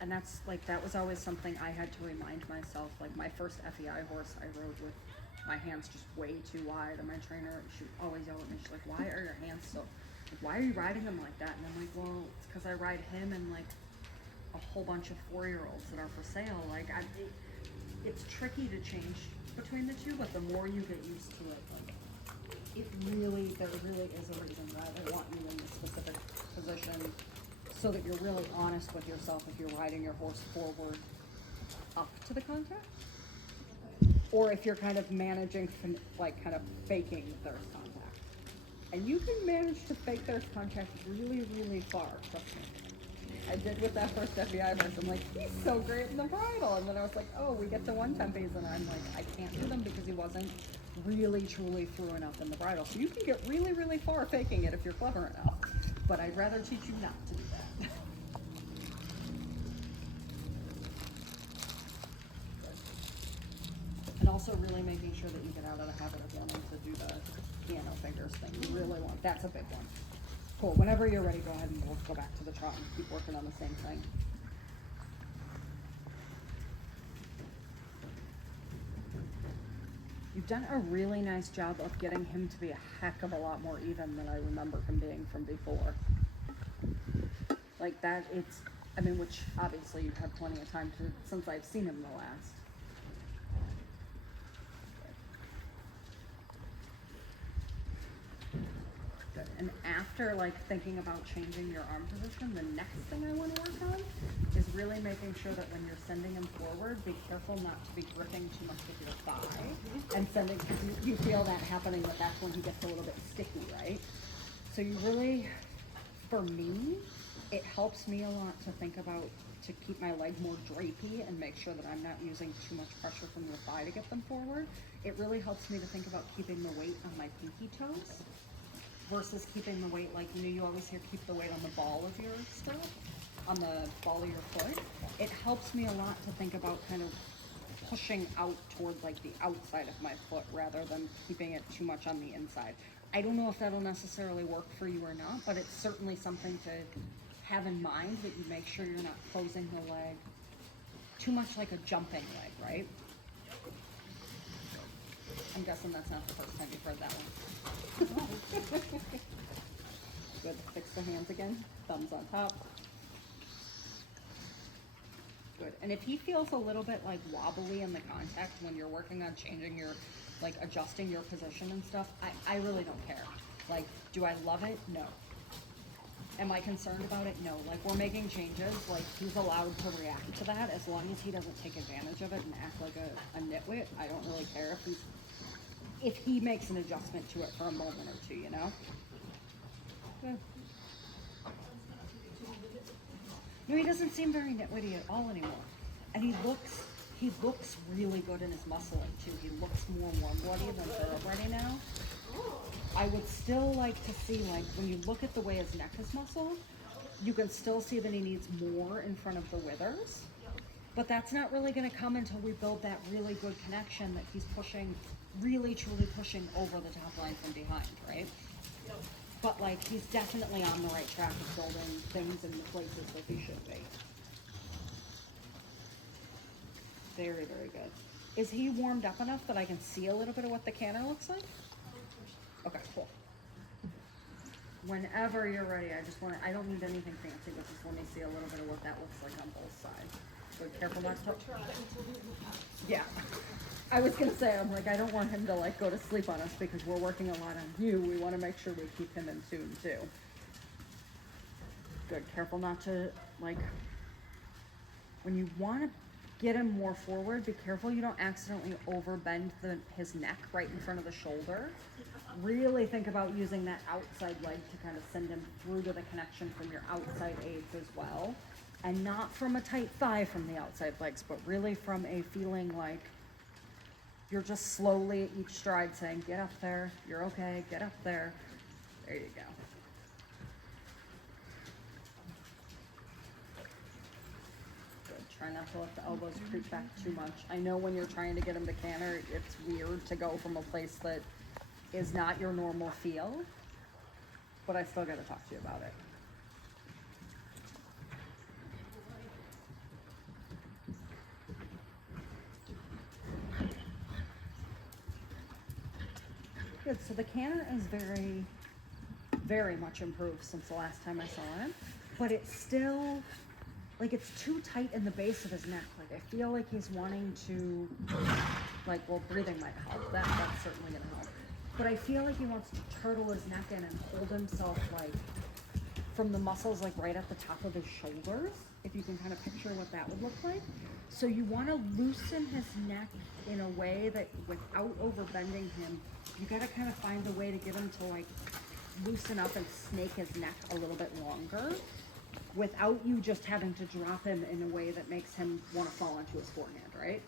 And that's like, that was always something I had to remind myself. Like my first FEI horse I rode with my hands just way too wide, and my trainer, she would always yell at me, she's like, why are your hands so, like, why are you riding him like that? And I'm like, well, it's because I ride him and like a whole bunch of 4-year-olds that are for sale. Like, it's tricky to change between the two, but the more you get used to it, like, there really is a reason why they want you in this specific position, so that you're really honest with yourself if you're riding your horse forward up to the contact, or if you're kind of managing, like kind of faking thirst contact. And you can manage to fake thirst contact really, really far, trust me. I did with that first FEI horse. I'm like, he's so great in the bridle. And then I was like, oh, we get to 110 and I'm like, I can't do them because he wasn't really, truly through enough in the bridle. So you can get really, really far faking it if you're clever enough. But I'd rather teach you not to do that. And also really making sure that you get out of the habit of wanting to do the piano fingers thing. You really want, that's a big one. Cool, whenever you're ready, go ahead and we'll go back to the trot and keep working on the same thing. You've done a really nice job of getting him to be a heck of a lot more even than I remember him being from before. Like that, it's, I mean, which obviously you've had plenty of time to, since I've seen him the last. Good. And after like thinking about changing your arm position, the next thing I want to work on is really making sure that when you're sending him forward, be careful not to be gripping too much with your thigh and sending, because you feel that happening, but that's when he gets a little bit sticky, right? So you really, for me, it helps me a lot to think about, to keep my leg more drapey and make sure that I'm not using too much pressure from the thigh to get them forward. It really helps me to think about keeping the weight on my pinky toes versus keeping the weight, like, you know, you always hear keep the weight on the ball of your stirrup, on the ball of your foot. It helps me a lot to think about kind of pushing out towards like the outside of my foot rather than keeping it too much on the inside. I don't know if that'll necessarily work for you or not, but it's certainly something to have in mind, that you make sure you're not closing the leg too much like a jumping leg, right? I'm guessing that's not the first time you've heard that one. Good, fix the hands again, thumbs on top. Good, and if he feels a little bit like wobbly in the contact when you're working on changing your, like adjusting your position and stuff, I really don't care. Like, do I love it? No. Am I concerned about it? No. Like, we're making changes, like he's allowed to react to that as long as he doesn't take advantage of it and act like a nitwit. I don't really care if he makes an adjustment to it for a moment or two, you know? Yeah. No, he doesn't seem very nitwitty at all anymore. And he looks really good in his muscling too. He looks more warm-bloody than thoroughbred now. I would still like to see, like, when you look at the way his neck is muscled, you can still see that he needs more in front of the withers. But that's not really going to come until we build that really good connection that he's pushing, really truly pushing over the top line from behind, right? But like, he's definitely on the right track of building things in the places that he should be. Very, very good. Is he warmed up enough that I can see a little bit of what the canter looks like? Okay, cool. Whenever you're ready, I don't need anything fancy, but just let me see a little bit of what that looks like on both sides. So careful not to. Yeah. I was gonna say, I'm like, I don't want him to like go to sleep on us because we're working a lot on you. We want to make sure we keep him in tune too. Good. Careful not to, like, when you want to get him more forward, be careful you don't accidentally overbend his neck right in front of the shoulder. Really think about using that outside leg to kind of send him through to the connection from your outside aids as well. And not from a tight thigh from the outside legs, but really from a feeling like you're just slowly at each stride saying, get up there, you're okay, get up there. There you go. Good. Try not to let the elbows creep back too much. I know when you're trying to get him to canter, it's weird to go from a place that is not your normal feel, but I still got to talk to you about it. Good. So the canter is very, very much improved since the last time I saw him, but it's still, like, it's too tight in the base of his neck. Like, I feel like he's wanting to, like, well, breathing might help. That's certainly gonna help. But I feel like he wants to turtle his neck in and hold himself, like, from the muscles, like, right at the top of his shoulders, if you can kind of picture what that would look like. So you want to loosen his neck in a way that, without overbending him, you got to kind of find a way to get him to, like, loosen up and snake his neck a little bit longer without you just having to drop him in a way that makes him want to fall onto his forehand, right?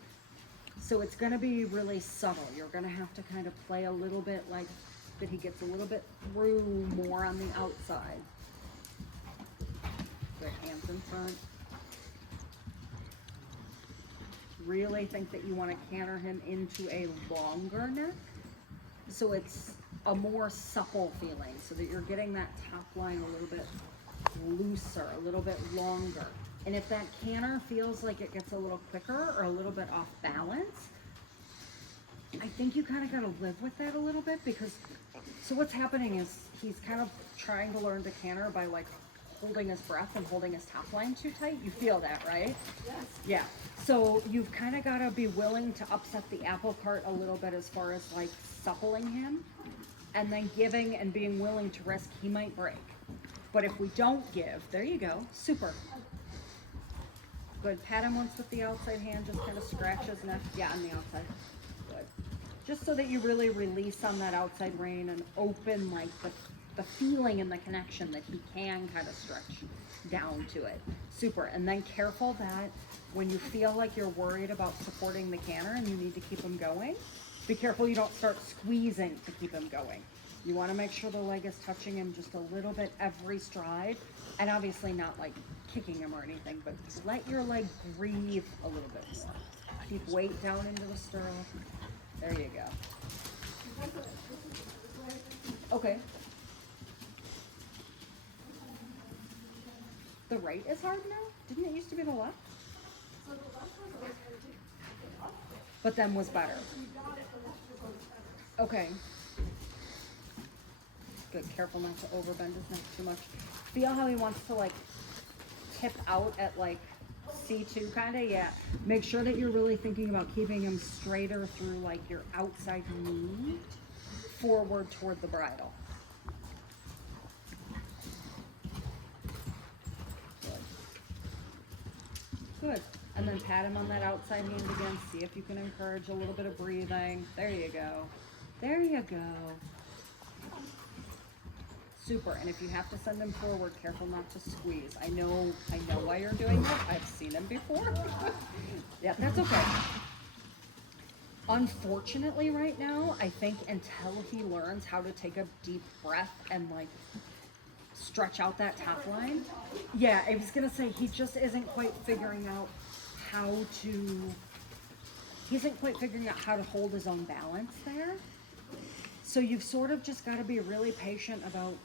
So it's going to be really subtle. You're going to have to kind of play a little bit like that he gets a little bit through more on the outside. Good, hands in front. Really think that you want to canter him into a longer neck, so it's a more supple feeling, so that you're getting that top line a little bit looser, a little bit longer. And if that canter feels like it gets a little quicker or a little bit off balance, I think you kind of got to live with that a little bit, because so what's happening is he's kind of trying to learn to canter by, like, holding his breath and holding his top line too tight. You feel that, right? Yes. Yeah. So you've kind of got to be willing to upset the apple cart a little bit as far as, like, suppling him, and then giving and being willing to risk he might break. But if we don't give, there you go. Super. Good. Pat him once with the outside hand, just kind of scratch his neck. Yeah, on the outside. Good. Just so that you really release on that outside rein and open, like, the feeling and the connection that he can kind of stretch down to it. Super. And then careful that when you feel like you're worried about supporting the canter and you need to keep him going, be careful you don't start squeezing to keep him going. You want to make sure the leg is touching him just a little bit every stride, and obviously not, like, kicking him or anything, but let your leg breathe a little bit. Keep weight down into the stirrup. There you go. Okay. The right is hard now? Didn't it used to be the left? So the left was always hard to pick up. But then was better. You got it, the left was always better. Okay. Good. Careful not to overbend his neck too much. Feel how he wants to, like, tip out at, like, C2 kind of? Yeah. Make sure that you're really thinking about keeping him straighter through, like, your outside knee forward toward the bridle. Good. And then pat him on that outside hand again. See if you can encourage a little bit of breathing. There you go. There you go. Super. And if you have to send him forward, careful not to squeeze. I know why you're doing that. I've seen him before. Yeah, that's okay. Unfortunately, right now, I think until he learns how to take a deep breath and, like, stretch out that top line. Yeah, I was gonna say he just isn't quite figuring out how to. He isn't quite figuring out how to hold his own balance there. So you've sort of just got to be really patient about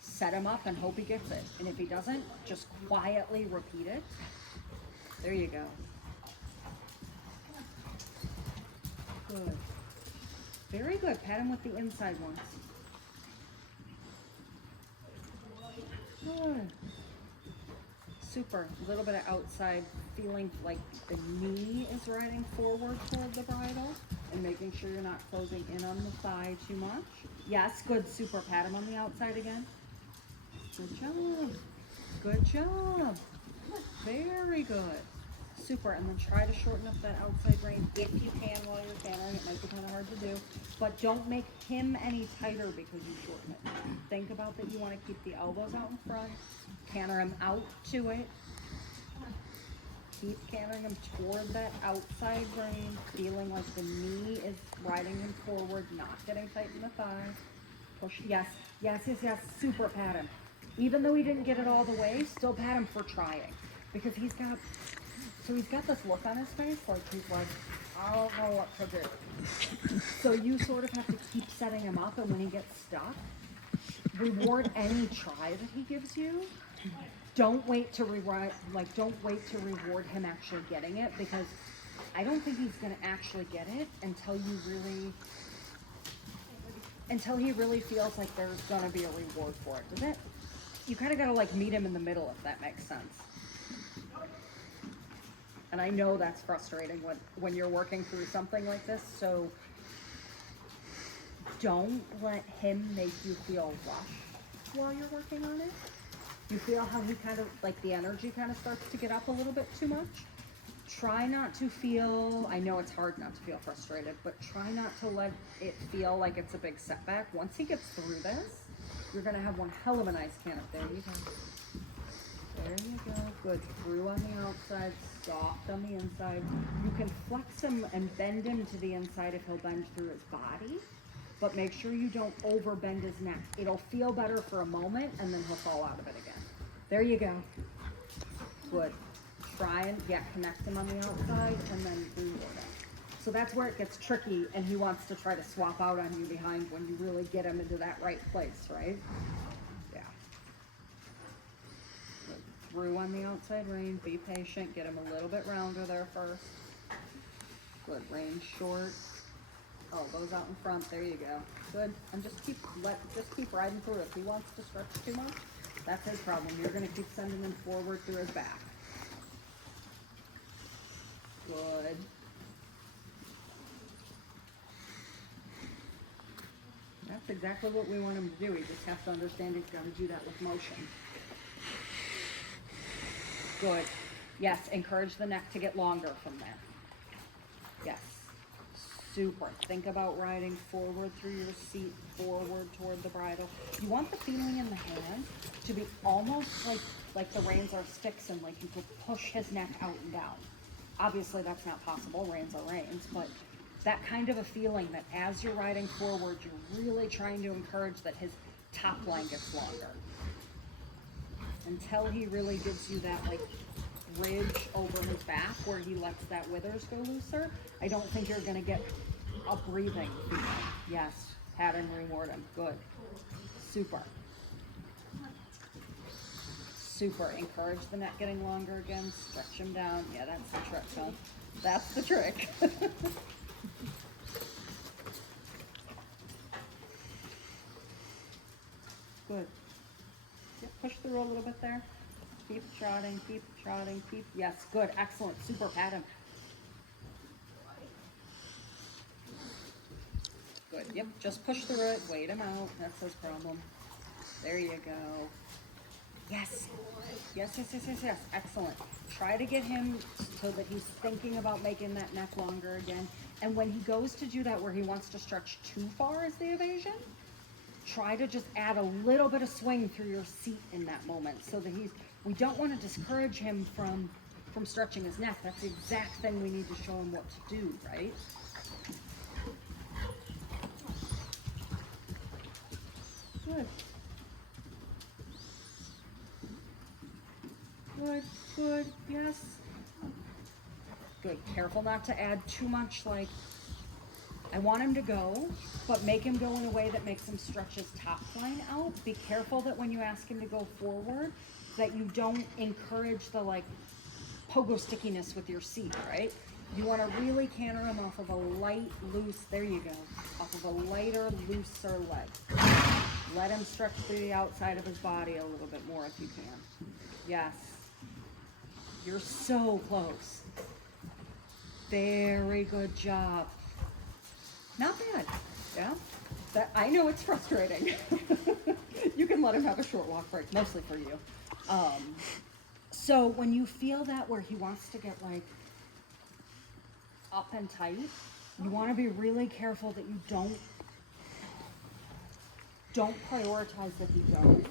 set him up and hope he gets it. And if he doesn't, just quietly repeat it. There you go. Good. Very good. Pat him with the inside once. Good. Super. A little bit of outside feeling like the knee is riding forward toward the bridle and making sure you're not closing in on the thigh too much. Yes, good. Super. Pat him on the outside again. Good job. Good job. Very good. Super. And then try to shorten up that outside rein if you can while you're cantering. It might be kind of hard to do. But don't make him any tighter because you shorten it. Think about that you want to keep the elbows out in front. Canter him out to it. Keep cantering him toward that outside rein, feeling like the knee is riding him forward, not getting tight in the thigh. Push. Yes. Yes, yes, yes. Super. Pat him. Even though he didn't get it all the way, still pat him for trying. Because he's got this look on his face, like he's like, I don't know what to do. So you sort of have to keep setting him up, and when he gets stuck, reward any try that he gives you. Don't wait to reward him actually getting it, because I don't think he's gonna actually get it until you really until he really feels like there's gonna be a reward for it. Does it? You kind of gotta like meet him in the middle, if that makes sense. And I know that's frustrating when you're working through something like this, so don't let him make you feel rushed while you're working on it. You feel how he kind of, like the energy kind of starts to get up a little bit too much? Try not to feel, I know it's hard not to feel frustrated, but try not to let it feel like it's a big setback. Once he gets through this, you're gonna have one hell of a nice canop. There you go. There you go. Good. Through on the outside, soft on the inside. You can flex him and bend him to the inside if he'll bend through his body, but make sure you don't over bend his neck. It'll feel better for a moment and then he'll fall out of it again. There you go. Good. Try and, yeah, connect him on the outside and then reward it. So that's where it gets tricky and he wants to try to swap out on you behind when you really get him into that right place, right? Yeah. Good. Through on the outside rein, be patient, get him a little bit rounder there first. Good, rein short. Oh, goes out in front, there you go. Good, and just keep riding through. If he wants to stretch too much, that's his problem. You're gonna keep sending him forward through his back. Good. That's exactly what we want him to do. He just has to understand he's got to do that with motion. Good. Yes, encourage the neck to get longer from there. Yes. Super. Think about riding forward through your seat, forward toward the bridle. You want the feeling in the hand to be almost like the reins are sticks and like you could push his neck out and down. Obviously that's not possible, reins are reins, but that kind of a feeling that as you're riding forward, you're really trying to encourage that his top line gets longer. Until he really gives you that like ridge over his back where he lets that withers go looser, I don't think you're gonna get a breathing feeling. Yes, pat and reward him, good. Super. Super, encourage the neck getting longer again, stretch him down. Yeah, that's the trick, huh? That's the trick. Good. Yep, push through a little bit there. Keep trotting, keep, yes, good, excellent, super, pat him. Good, yep, just push through it, wait him out, that's his problem. There you go. Yes, yes, excellent. Try to get him so that he's thinking about making that neck longer again. And when he goes to do that where he wants to stretch too far as the evasion, try to just add a little bit of swing through your seat in that moment so that we don't want to discourage him from stretching his neck. That's the exact thing we need to show him what to do, right? Good. Good, good, yes. Good, careful not to add too much, like, I want him to go, but make him go in a way that makes him stretch his top line out. Be careful that when you ask him to go forward, that you don't encourage the like pogo stickiness with your seat, right? You want to really canter him off of a light, loose, there you go, off of a lighter, looser leg. Let him stretch through the outside of his body a little bit more if you can. Yes. You're so close. Very good job. Not bad, yeah? I know it's frustrating. You can let him have a short walk break, mostly for you. So when you feel that where he wants to get like up and tight, you want to be really careful that you don't prioritize that he goes.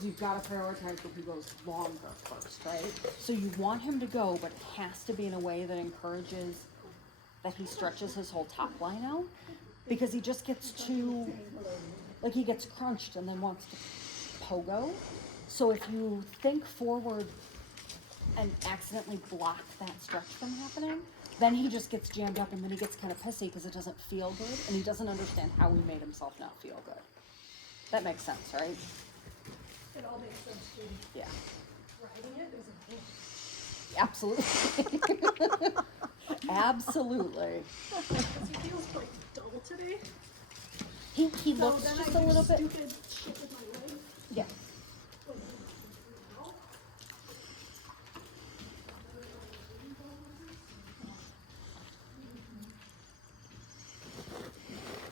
You've got to prioritize that he goes longer first, right? So you want him to go, but it has to be in a way that encourages that he stretches his whole top line out, because he just gets too, like he gets crunched and then wants to pogo. So if you think forward and accidentally block that stretch from happening, then he just gets jammed up and then he gets kind of pissy because it doesn't feel good and he doesn't understand how he made himself not feel good. That makes sense, right? It all makes sense to me. Yeah. Riding it is a Absolutely. Absolutely. Because he feels quite dull today. He So looks then just I a do little bit. stupid shit with my legs. Yes.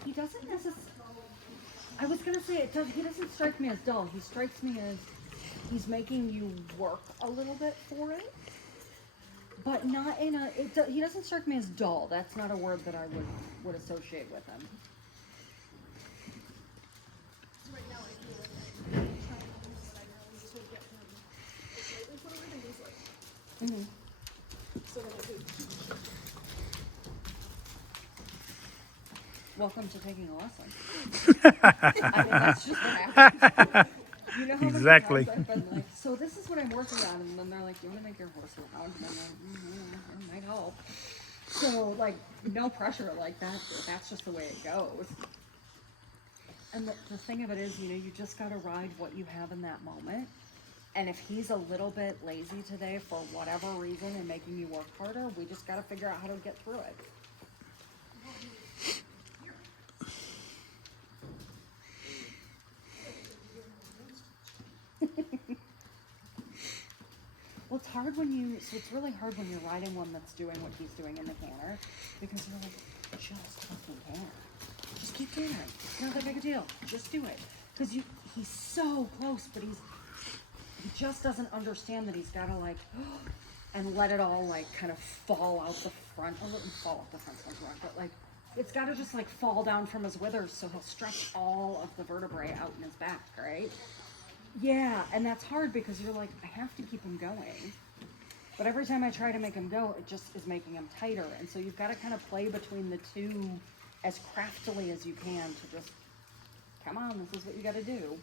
He doesn't necessarily. I was gonna say it does. He doesn't strike me as dull. He strikes me as he's making you work a little bit for it, but not in a. He doesn't strike me as dull. That's not a word that I would associate with him. So right now I feel like I'm trying to do what I know to get him slightly forward and he's like, Mm-hmm. so then I do. Welcome to taking a lesson. I mean, that's just what happens. You know how Exactly. many times I've been like, so this is what I'm working on, and then they're like, you want to make your horse loud? And I'm like, it might help. So, like, no pressure like that. That's just the way it goes. And the thing of it is, you know, you just got to ride what you have in that moment. And if he's a little bit lazy today for whatever reason and making you work harder, we just got to figure out how to get through it. Well, it's hard when it's really hard when you're riding one that's doing what he's doing in the canter, because you're like, just fucking canter. Just keep doing it. It's not that big a deal. Just do it. Because he's so close, but he just doesn't understand that he's gotta like, and let it all like kind of fall out the front. I wouldn't fall out the front sounds wrong, but like, it's gotta just like fall down from his withers so he'll stretch all of the vertebrae out in his back, right? Yeah, and that's hard because you're like, I have to keep him going. But every time I try to make him go, it just is making him tighter. And so you've got to kind of play between the two as craftily as you can to just, come on, this is what you got to do.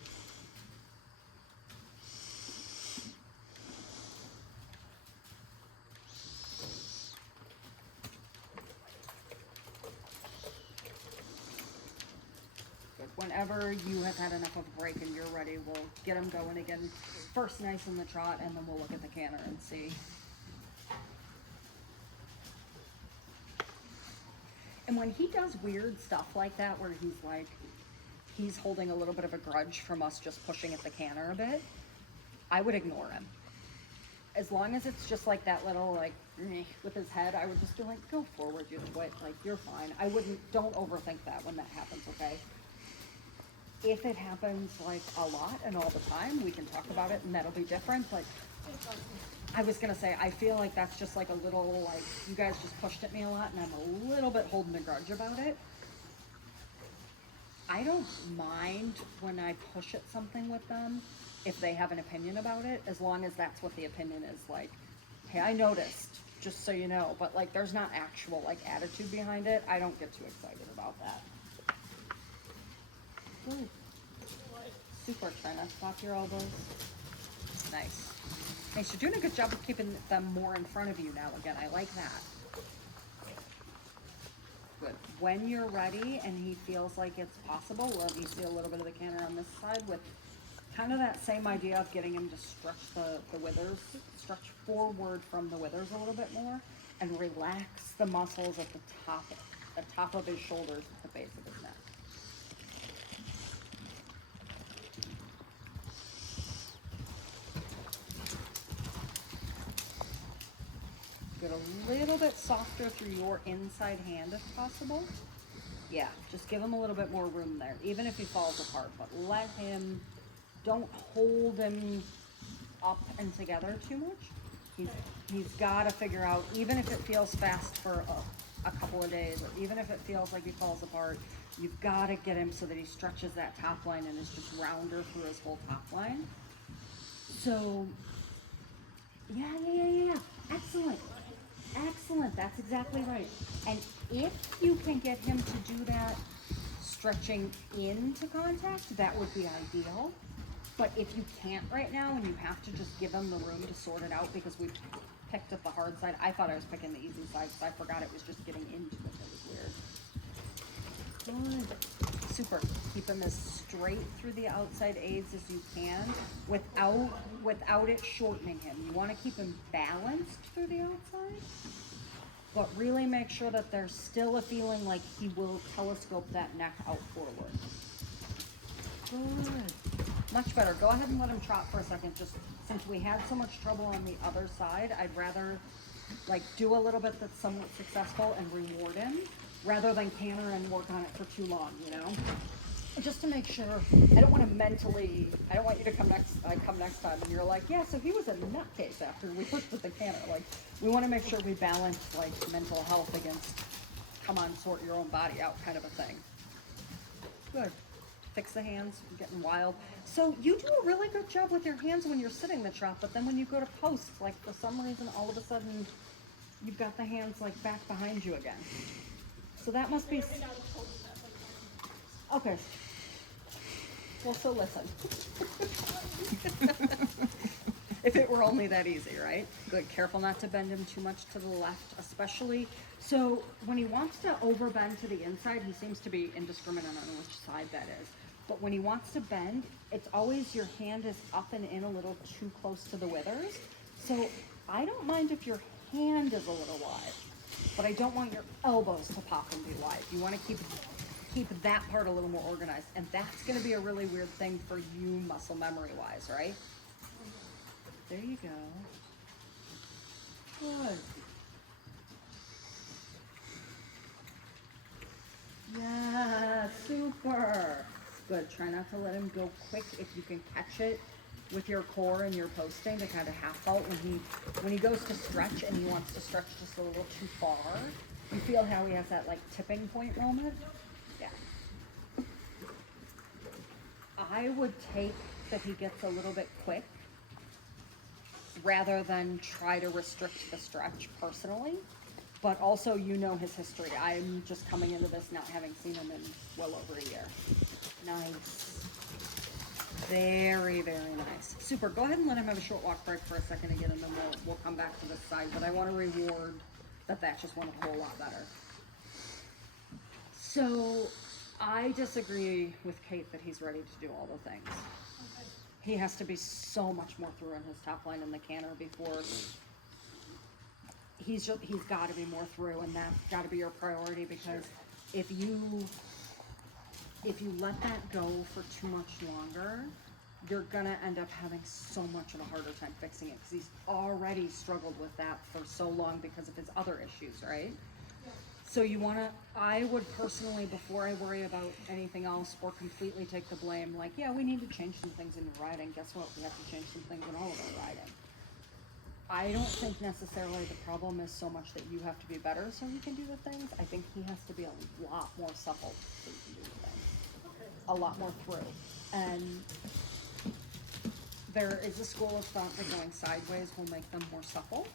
Whenever you have had enough of a break and you're ready, we'll get him going again. First nice in the trot, and then we'll look at the canter and see. And when he does weird stuff like that, where he's like, he's holding a little bit of a grudge from us just pushing at the canter a bit, I would ignore him. As long as it's just like that little, like, with his head, I would just be like, go forward, you twit, like, you're fine. Don't overthink that when that happens, okay? If it happens like a lot and all the time, we can talk about it and that'll be different, but I was gonna say, I feel like that's just like a little, like, you guys just pushed at me a lot and I'm a little bit holding a grudge about it. I don't mind when I push at something with them if they have an opinion about it, as long as that's what the opinion is, like, hey, I noticed, just so you know, but like, there's not actual like attitude behind it. I don't get too excited about that. Good. Super, try not to flop your elbows. Nice. Nice, you're doing a good job of keeping them more in front of you now again. I like that. Good. When you're ready and he feels like it's possible, let me see a little bit of the canter on this side with kind of that same idea of getting him to stretch the withers, stretch forward from the withers a little bit more and relax the muscles at the top of his shoulders at the base of his neck. Get a little bit softer through your inside hand if possible. Yeah, just give him a little bit more room there, even if he falls apart, but don't hold him up and together too much. He's got to figure out, even if it feels fast for a couple of days, or even if it feels like he falls apart, you've got to get him so that he stretches that top line and is just rounder through his whole top line. So, yeah. Excellent, that's exactly right. And if you can get him to do that stretching into contact, that would be ideal. But if you can't right now and you have to just give him the room to sort it out because we picked at the hard side, I thought I was picking the easy side because I forgot it was just getting into it. That was weird. Good. Super. Keep him as straight through the outside aids as you can without it shortening him. You want to keep him balanced through the outside, but really make sure that there's still a feeling like he will telescope that neck out forward. Good. Much better. Go ahead and let him trot for a second. Just since we had so much trouble on the other side, I'd rather like do a little bit that's somewhat successful and reward him rather than canter and work on it for too long, you know? Just to make sure, I don't want to mentally, I don't want you to come next time and you're like, yeah, so he was a nutcase after we looked at the canter. Like, we want to make sure we balance like mental health against, come on, sort your own body out kind of a thing. Good. Fix the hands, you're getting wild. So you do a really good job with your hands when you're sitting the trot, but then when you go to post, like for some reason, all of a sudden, you've got the hands like back behind you again. So that must be, Every now and then that, like, okay. Well, so listen. If it were only that easy, right? Good, careful not to bend him too much to the left, especially. So when he wants to overbend to the inside, he seems to be indiscriminate on which side that is. But when he wants to bend, it's always your hand is up and in a little too close to the withers. So I don't mind if your hand is a little wide, but I don't want your elbows to pop and be wide. You want to keep that part a little more organized. And that's going to be a really weird thing for you muscle memory wise, right? There you go. Good. Yeah, super. Good. Try not to let him go quick if you can catch it with your core and your posting to kind of half vault when he goes to stretch and he wants to stretch just a little too far. You feel how he has that like tipping point moment? Yeah. I would take that he gets a little bit quick rather than try to restrict the stretch personally. But also, you know his history. I'm just coming into this not having seen him in well over a year. Nice. Very, very nice. Super. Go ahead and let him have a short walk break for a second again, and then we'll come back to this side. But I want to reward that just went a whole lot better. So, I disagree with Kate that he's ready to do all the things. okay. He has to be so much more through in his top line in the canter before he's got to be more through, and that's got to be your priority, because if you let that go for too much longer, you're gonna end up having so much of a harder time fixing it, because he's already struggled with that for so long because of his other issues, right? So I would personally, before I worry about anything else or completely take the blame, like, yeah, we need to change some things in your riding. Guess what? We have to change some things in all of our riding. I don't think necessarily the problem is so much that you have to be better so you can do the things. I think he has to be a lot more supple so you can do the things. A lot more through. And there is a school of thought that going sideways will make them more supple.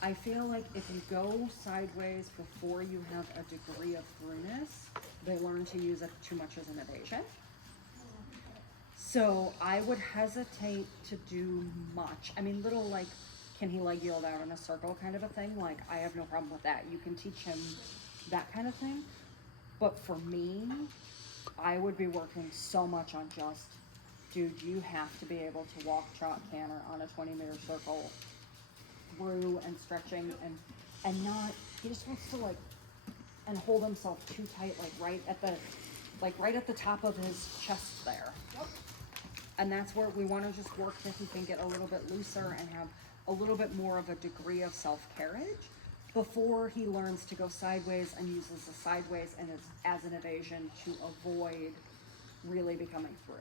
I feel like if you go sideways before you have a degree of throughness, they learn to use it too much as an evasion. So I would hesitate to do much. I mean, little like, can he leg yield out in a circle kind of a thing? Like, I have no problem with that. You can teach him that kind of thing. But for me, I would be working so much on just, dude, you have to be able to walk, trot, canter on a 20-meter circle through and stretching and not, he just wants to like, and hold himself too tight, like right at the top of his chest there. Yep. And that's where we want to just work that he can get a little bit looser and have a little bit more of a degree of self-carriage before he learns to go sideways and uses the sideways and as an evasion to avoid really becoming through.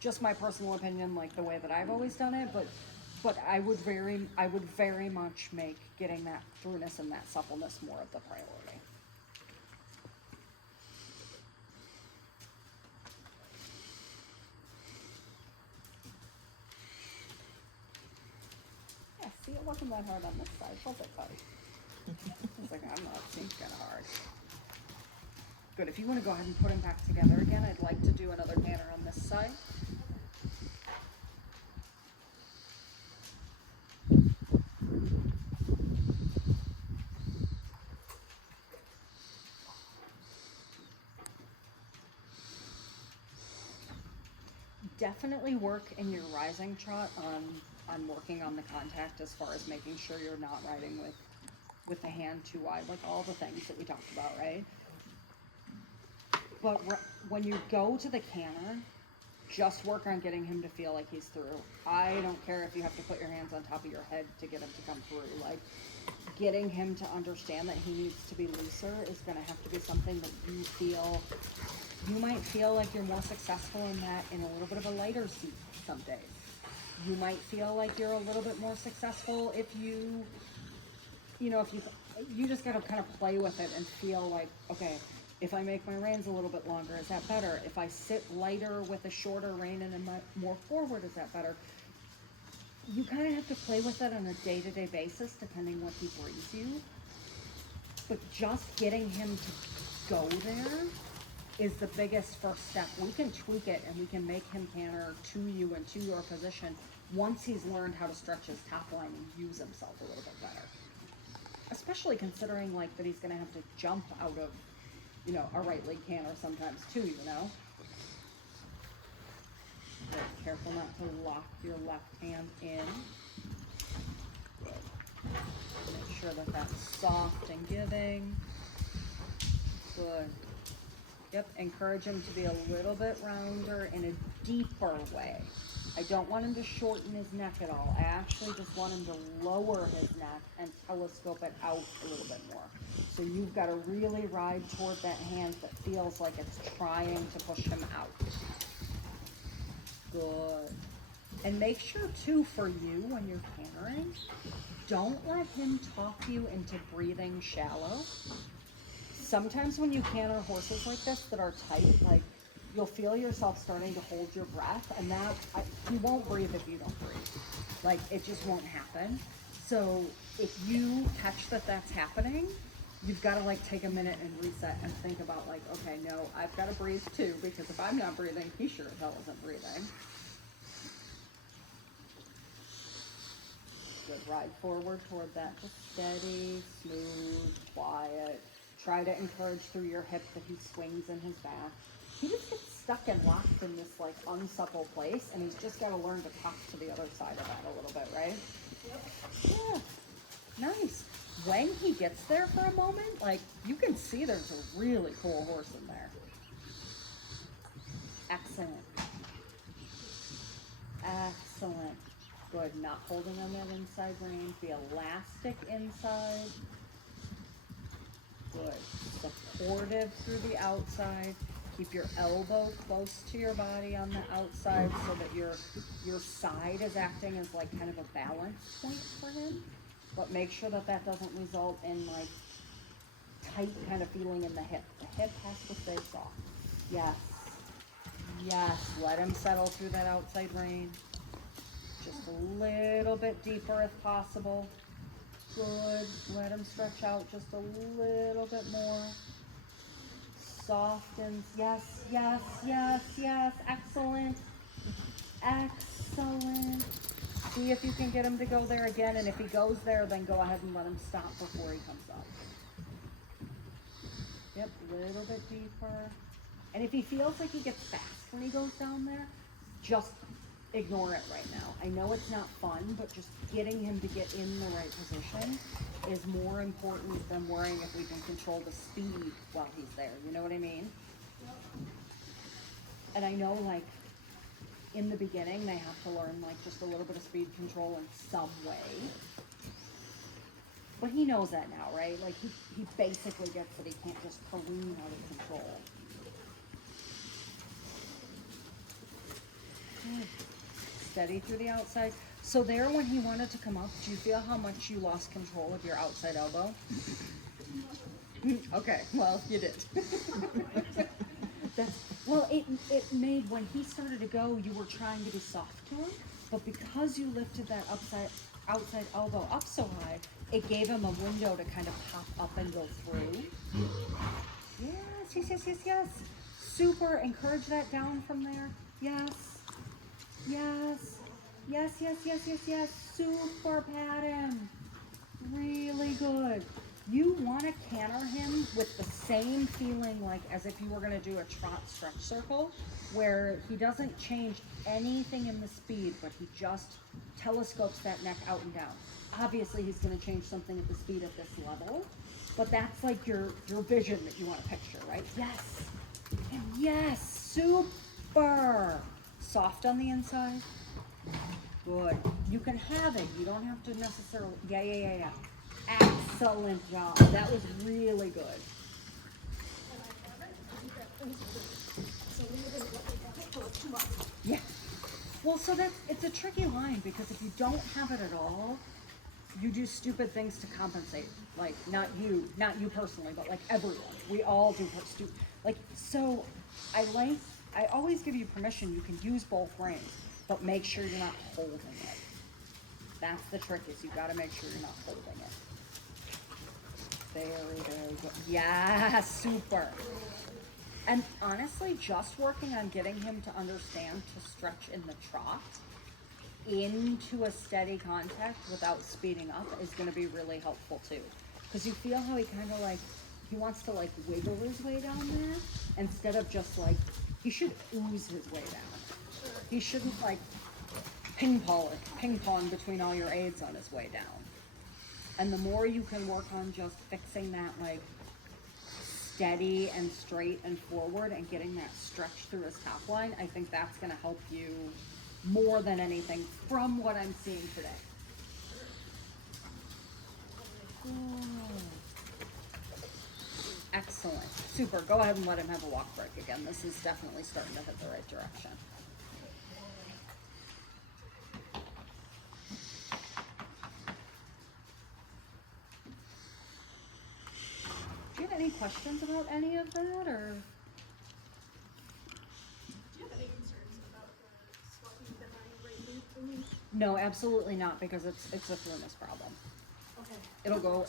Just my personal opinion, like the way that I've always done it, but I would very much make getting that throughness and that suppleness more of the priority. Yeah, see, it wasn't that hard on this side, was it, buddy? It's like, I don't know, it seems kind of hard. Good, if you want to go ahead and put him back together again, I'd like to do another canter on this side. Definitely work in your rising trot on working on the contact as far as making sure you're not riding with with the hand too wide, like all the things that we talked about, right? But when you go to the canner, just work on getting him to feel like he's through. I don't care if you have to put your hands on top of your head to get him to come through. Like, getting him to understand that he needs to be looser is going to have to be something that you might feel like you're more successful in that in a little bit of a lighter seat some days. You might feel like you're a little bit more successful if you just got to kind of play with it and feel like, okay, if I make my reins a little bit longer, is that better? If I sit lighter with a shorter rein and more forward, is that better? You kind of have to play with it on a day-to-day basis, depending what he brings you. But just getting him to go there is the biggest first step. We can tweak it and we can make him canter to you and to your position once he's learned how to stretch his top line and use himself a little bit better. Especially considering like that he's gonna have to jump out of, a right leg canter sometimes too, Good. Careful not to lock your left hand in. Good. Make sure that that's soft and giving. Good. Yep, encourage him to be a little bit rounder in a deeper way. I don't want him to shorten his neck at all. I actually just want him to lower his neck and telescope it out a little bit more. So you've got to really ride toward that hand that feels like it's trying to push him out. Good. And make sure too, for you when you're cantering, don't let him talk you into breathing shallow. Sometimes when you canter horses like this that are tight, like, you'll feel yourself starting to hold your breath, and he won't breathe if you don't breathe. Like, it just won't happen. So if you catch that that's happening, you've got to like take a minute and reset and think about like, okay, no, I've got to breathe too, because if I'm not breathing, he sure as hell isn't breathing. Good, ride forward toward that, just steady, smooth, quiet. Try to encourage through your hip that he swings in his back. He just gets stuck and locked in this like unsupple place, and he's just got to learn to tuck to the other side of that a little bit, right? Yep. Yeah, nice. When he gets there for a moment, like, you can see there's a really cool horse in there. Excellent. Excellent. Good, not holding on that inside rein. Be elastic inside. Good. Supportive through the outside. Keep your elbow close to your body on the outside so that your side is acting as like kind of a balance point for him. But make sure that that doesn't result in like tight kind of feeling in the hip. The hip has to stay soft. Yes. Yes. Let him settle through that outside rein. Just a little bit deeper if possible. Good. Let him stretch out just a little bit more. Softens. Yes, yes, yes, yes. Excellent. Excellent. See if you can get him to go there again, and if he goes there, then go ahead and let him stop before he comes up. Yep, a little bit deeper. And if he feels like he gets fast when he goes down there, just ignore it right now. I know it's not fun, but just getting him to get in the right position is more important than worrying if we can control the speed while he's there. You know what I mean? Yep. And I know, like, in the beginning, they have to learn, like, just a little bit of speed control in some way. But he knows that now, right? Like, he basically gets that he can't just careen out of control. Good. Steady through the outside. So there, when he wanted to come up, do you feel how much you lost control of your outside elbow? Okay, well, you did. It made, when he started to go, you were trying to be soft to him, but because you lifted that outside elbow up so high, it gave him a window to kind of pop up and go through. Yes, yes, yes, yes, yes. Super. Encourage that down from there. Yes. Yes. Yes, yes, yes, yes, yes. Super, pat him. Really good. You want to canter him with the same feeling like as if you were going to do a trot stretch circle, where he doesn't change anything in the speed, but he just telescopes that neck out and down. Obviously, he's going to change something at the speed at this level, but that's like your vision that you want to picture, right? Yes. And yes, super. Soft on the inside. Good. You can have it. You don't have to necessarily. Yeah. Excellent job. That was really good. And I have it. I think that things are good. So we didn't let me have it till it's too much. Yeah. Well, so it's a tricky line because if you don't have it at all, you do stupid things to compensate. Like not you personally, but like everyone. We all do stupid. Like so, I always give you permission. You can use both reins, but make sure you're not holding it. That's the trick. Is you got to make sure you're not holding it. Very good. Yeah, super. And honestly, just working on getting him to understand to stretch in the trot into a steady contact without speeding up is going to be really helpful too. Because you feel how he kind of like, he wants to like wiggle his way down there instead of just like, he should ooze his way down. He shouldn't like ping pong between all your aids on his way down. And the more you can work on just fixing that like steady and straight and forward and getting that stretch through his top line, I think that's going to help you more than anything from what I'm seeing today. Excellent. Super. Go ahead and let him have a walk break again. This is definitely starting to hit the right direction. Do you have any questions about any of that, or? Do you have any concerns about the squatting behind greatly for me? No, absolutely not, because it's a flumus problem. Okay.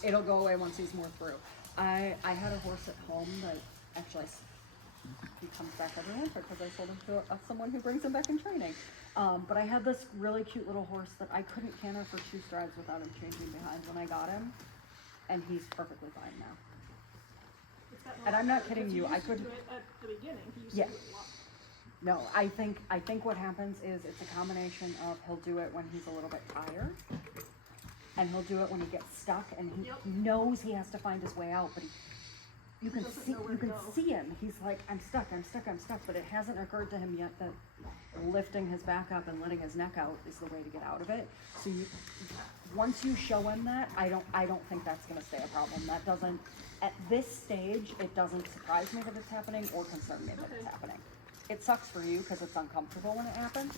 It'll go away once he's more through. I had a horse at home that actually he comes back every winter because I sold him to someone who brings him back in training. But I had this really cute little horse that I couldn't canter for 2 strides without him changing behind when I got him, and he's perfectly fine now. It's that And I'm not because kidding you, I used to couldn't. do it at the beginning. He used Yeah. to do it a lot. No, I think what happens is it's a combination of he'll do it when he's a little bit tired, and he'll do it when he gets stuck, and he Yep. knows he has to find his way out, but you can doesn't see know where you to can go. see him. He's like, I'm stuck, but it hasn't occurred to him yet that lifting his back up and letting his neck out is the way to get out of it. So once you show him that, I don't think that's going to stay a problem. That doesn't, at this stage, it doesn't surprise me that it's happening or concern me that it's Okay. happening. It sucks for you because it's uncomfortable when it happens,